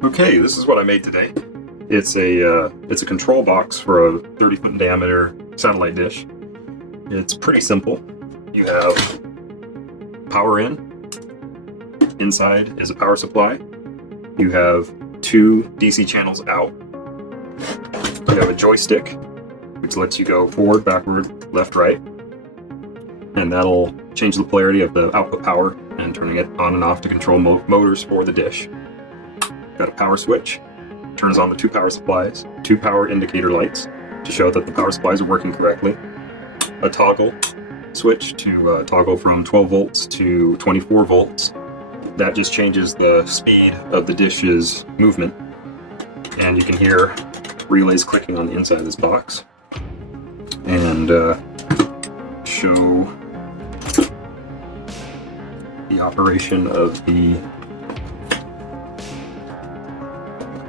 Okay, this is what I made today. It's a control box for a 30-foot in diameter satellite dish. It's pretty simple. You have power in. Inside is a power supply. You have two DC channels out. You have a joystick, which lets you go forward, backward, left, right. And that'll change the polarity of the output power and turning it on and off to control motors for the dish. Got a power switch, turns on the two power supplies, two power indicator lights to show that the power supplies are working correctly, a toggle switch to toggle from 12 volts to 24 volts. That just changes the speed of the dish's movement, and you can hear relays clicking on the inside of this box. And show the operation of the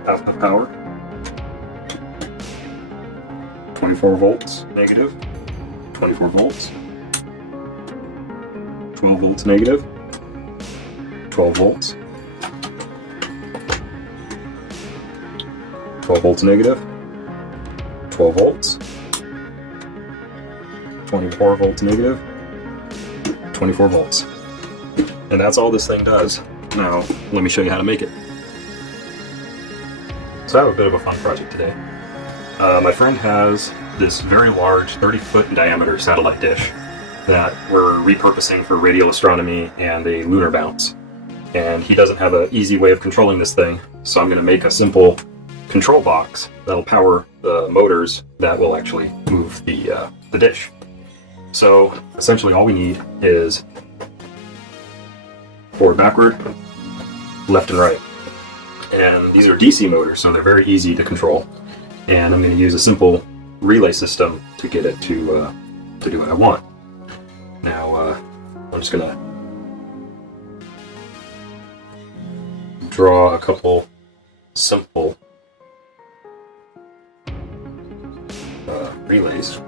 output power. 24 volts negative, 24 volts, 12 volts negative, 12 volts, 12 volts negative, 12 volts, 24 volts negative, 24 volts. And that's all this thing does. Now, let me show you how to make it. So I have a bit of a fun project today. My friend has this very large 30-foot in diameter satellite dish that we're repurposing for radio astronomy and a lunar bounce. And he doesn't have an easy way of controlling this thing, so I'm going to make a simple control box that'll power the motors that will actually move the dish. So essentially all we need is forward, backward, left and right. And these are DC motors, so they're very easy to control. And I'm going to use a simple relay system to get it to do what I want. Now, I'm just going to draw a couple simple relays.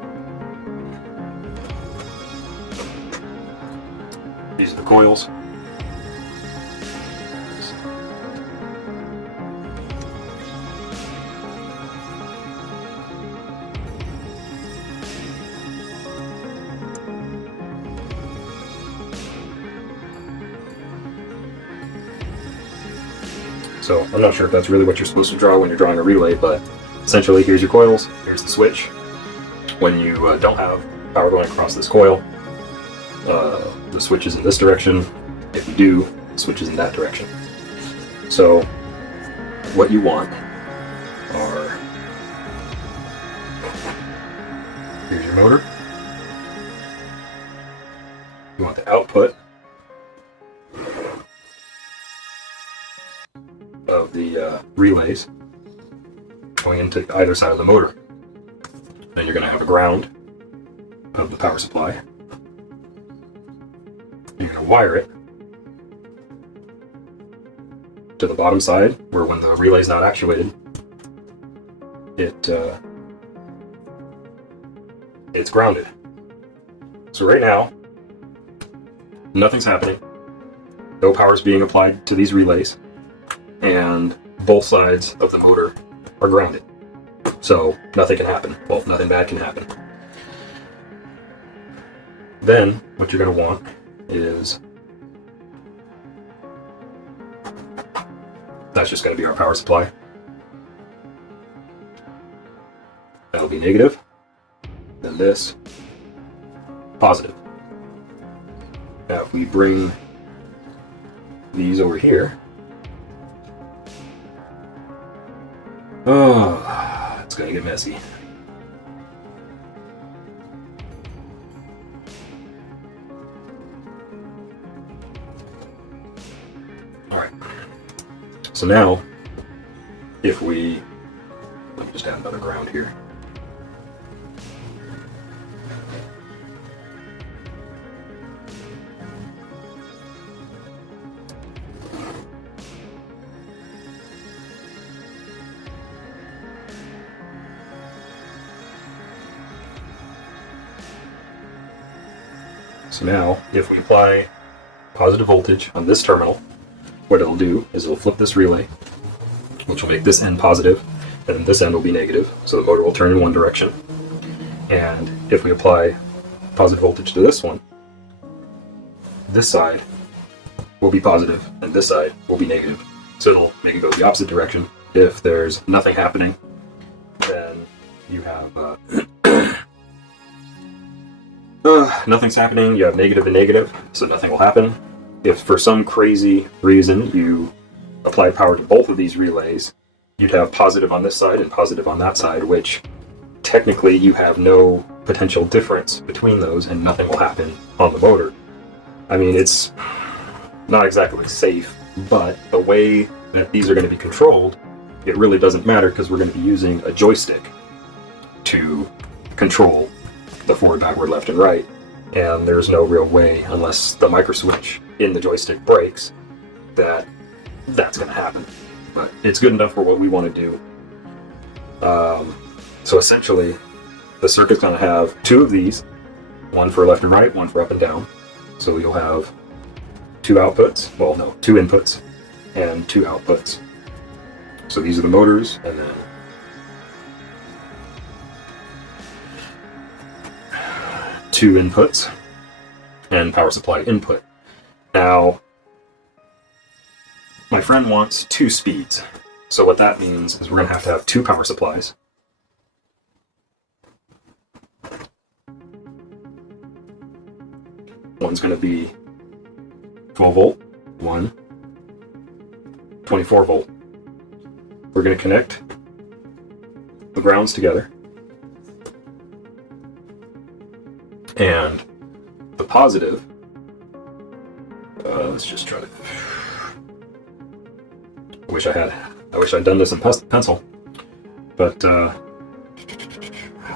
These are the coils. So I'm not sure if that's really what you're supposed to draw when you're drawing a relay, but essentially here's your coils, here's the switch. When you don't have power going across this coil, the switch is in this direction. If you do, the switch is in that direction. So what you want are, here's your motor. You want the output of the relays going into either side of the motor. Then you're going to have a ground of the power supply. You're going to wire it to the bottom side, where when the relay is not actuated, it's grounded. So right now, nothing's happening. No power is being applied to these relays, and both sides of the motor are grounded. So nothing can happen. Well, nothing bad can happen. Then what you're going to want is, that's just going to be our power supply. That'll be negative. Then this, positive. Now if we bring these over here, oh, it's going to get messy. Alright, so now, if we, let me just add another ground here. So now, if we apply positive voltage on this terminal, what it'll do is it'll flip this relay which will make this end positive, and then this end will be negative, so the motor will turn in one direction. And if we apply positive voltage to this one, this side will be positive, and this side will be negative. So it'll make it go the opposite direction. If there's nothing happening, then you have nothing's happening, you have negative and negative, so nothing will happen. If for some crazy reason you applied power to both of these relays, you'd have positive on this side and positive on that side, which technically you have no potential difference between those and nothing will happen on the motor. I mean, it's not exactly safe, but the way that these are going to be controlled, it really doesn't matter because we're going to be using a joystick to control the forward, backward, left, and right. And there's no real way, unless the micro switch in the joystick breaks, that's going to happen. But it's good enough for what we want to do. So essentially, the circuit's going to have two of these, one for left and right, one for up and down. So you'll have two outputs, well, no, two inputs and two outputs. So these are the motors, and then two inputs and power supply input. Now, my friend wants 2 speeds. So what that means is we're going to have 2 power supplies. One's going to be 12 volt, one 24 volt. We're going to connect the grounds together. And the positive, let's just try to, I wish I'd done this in pencil, but how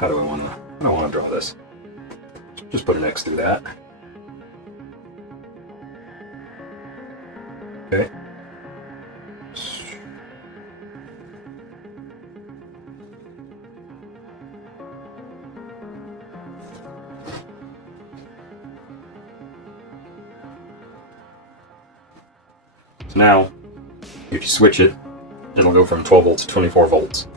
do I want to draw this? Just put an X through that. Okay. So now, if you switch it, it'll go from 12 volts to 24 volts.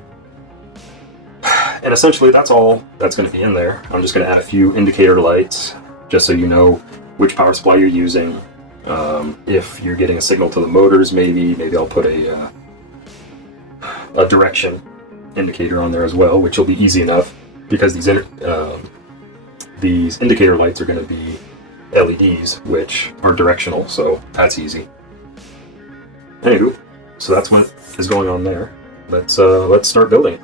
And essentially that's all that's going to be in there. I'm just going to add a few indicator lights, just so you know which power supply you're using. If you're getting a signal to the motors, maybe I'll put a direction indicator on there as well, which will be easy enough because these indicator lights are going to be LEDs, which are directional, so that's easy. Anywho, so that's what is going on there. Let's start building it.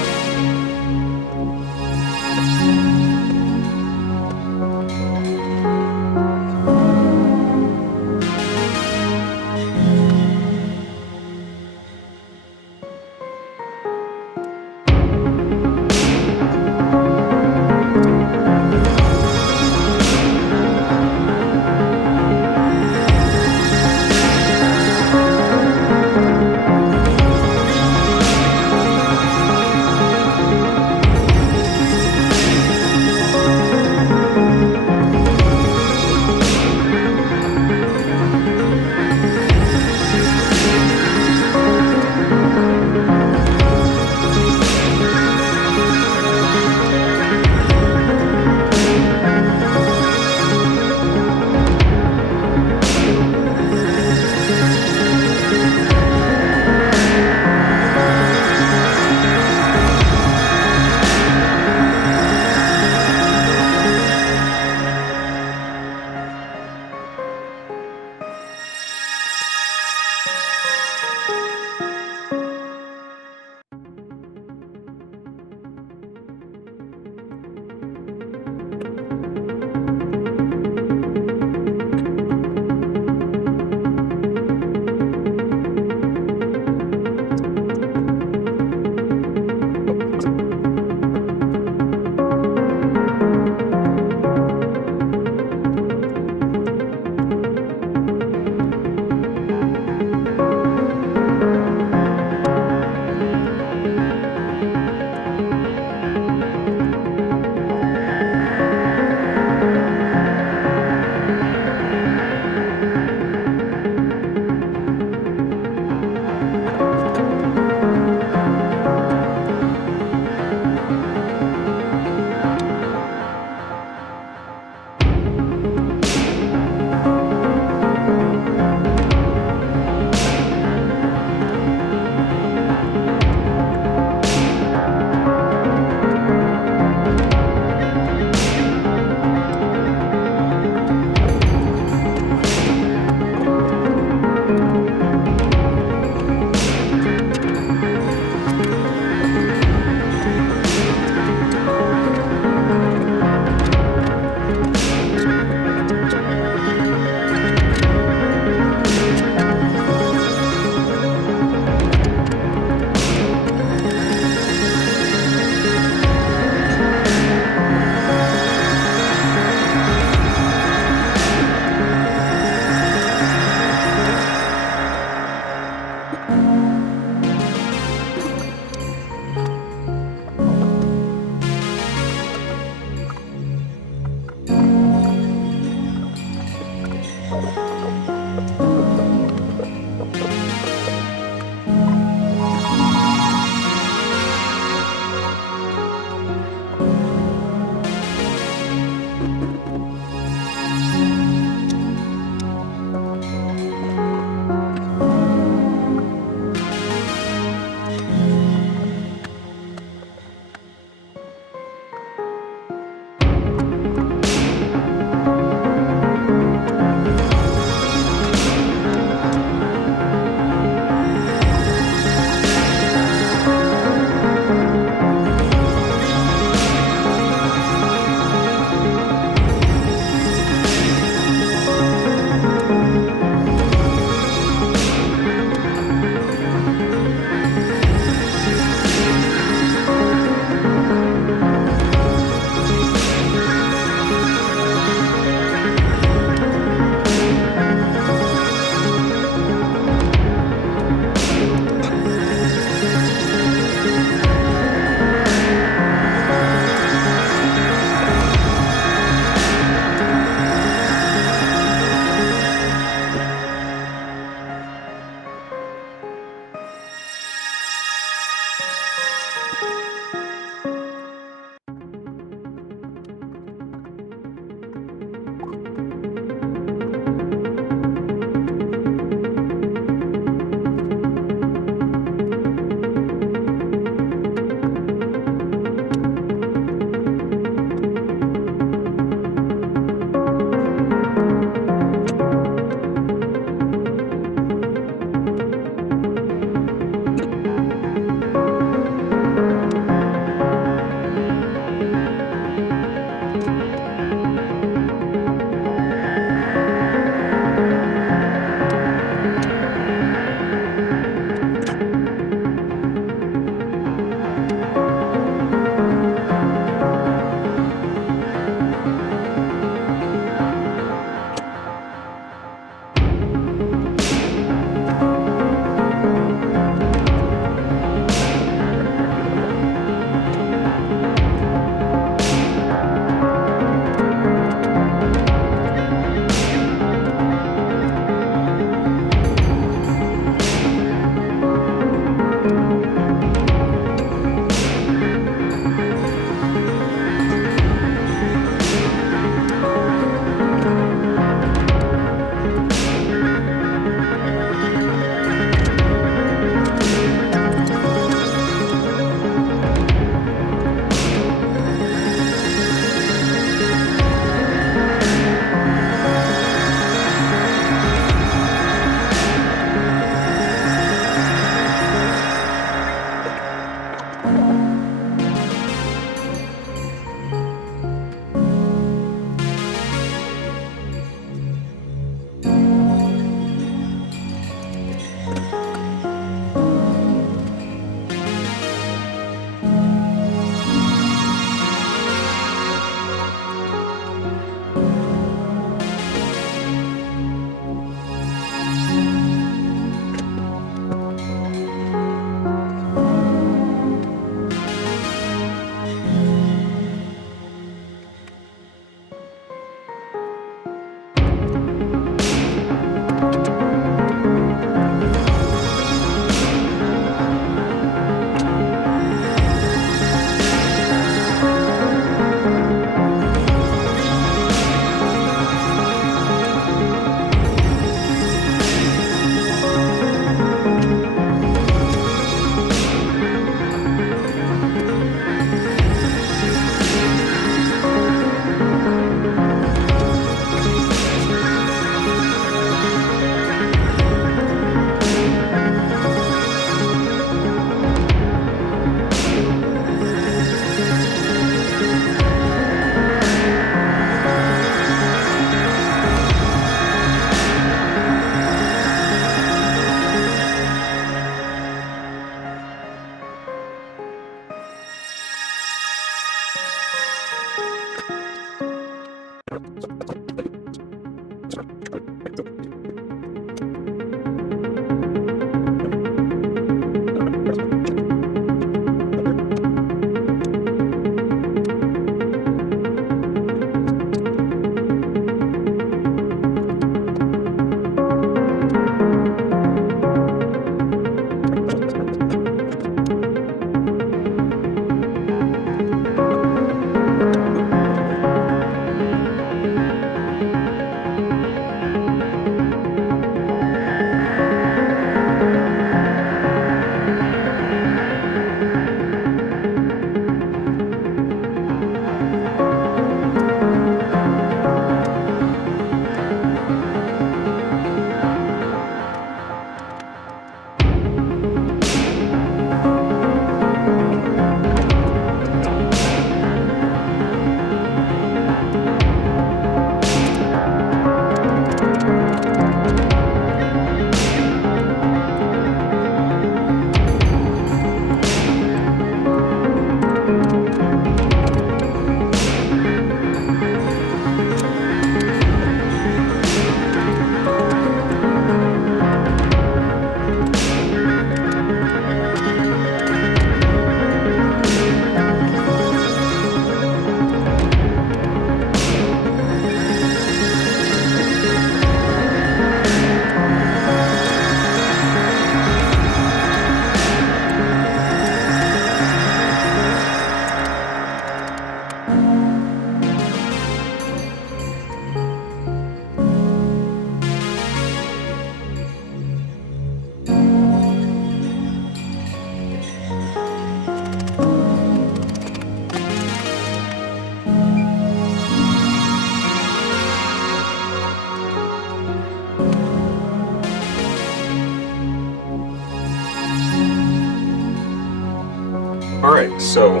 Alright, so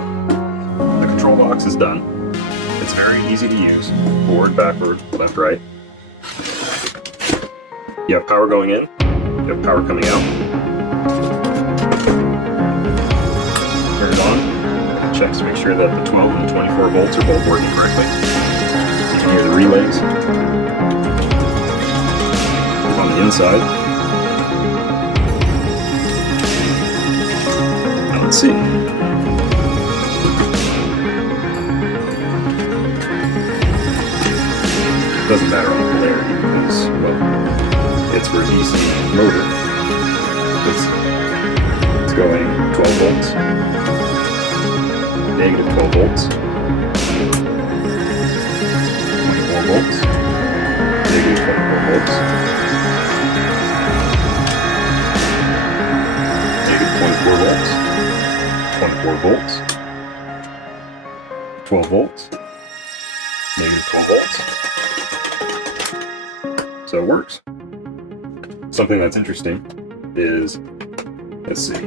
the control box is done. It's It's very easy to use. Forward, backward, left, right. You have power going in, you have power coming out. Turn it on. Checks to make sure that the 12 and the 24 volts are both working correctly. You can hear the relays on the inside. Now let's see. Doesn't matter on the polarity because, well, it's for a DC motor. It's going 12 volts, negative 12 volts, 24 volts, negative 24 volts, negative 24 volts, 24 volts, 12 volts, negative 12 volts. So it works. Something that's interesting is, let's see,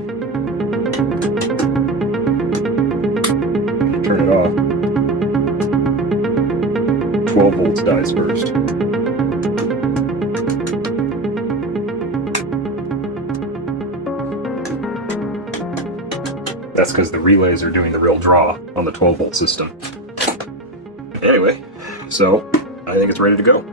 turn it off, 12 volts dies first. That's because the relays are doing the real draw on the 12 volt system. Anyway, so I think it's ready to go.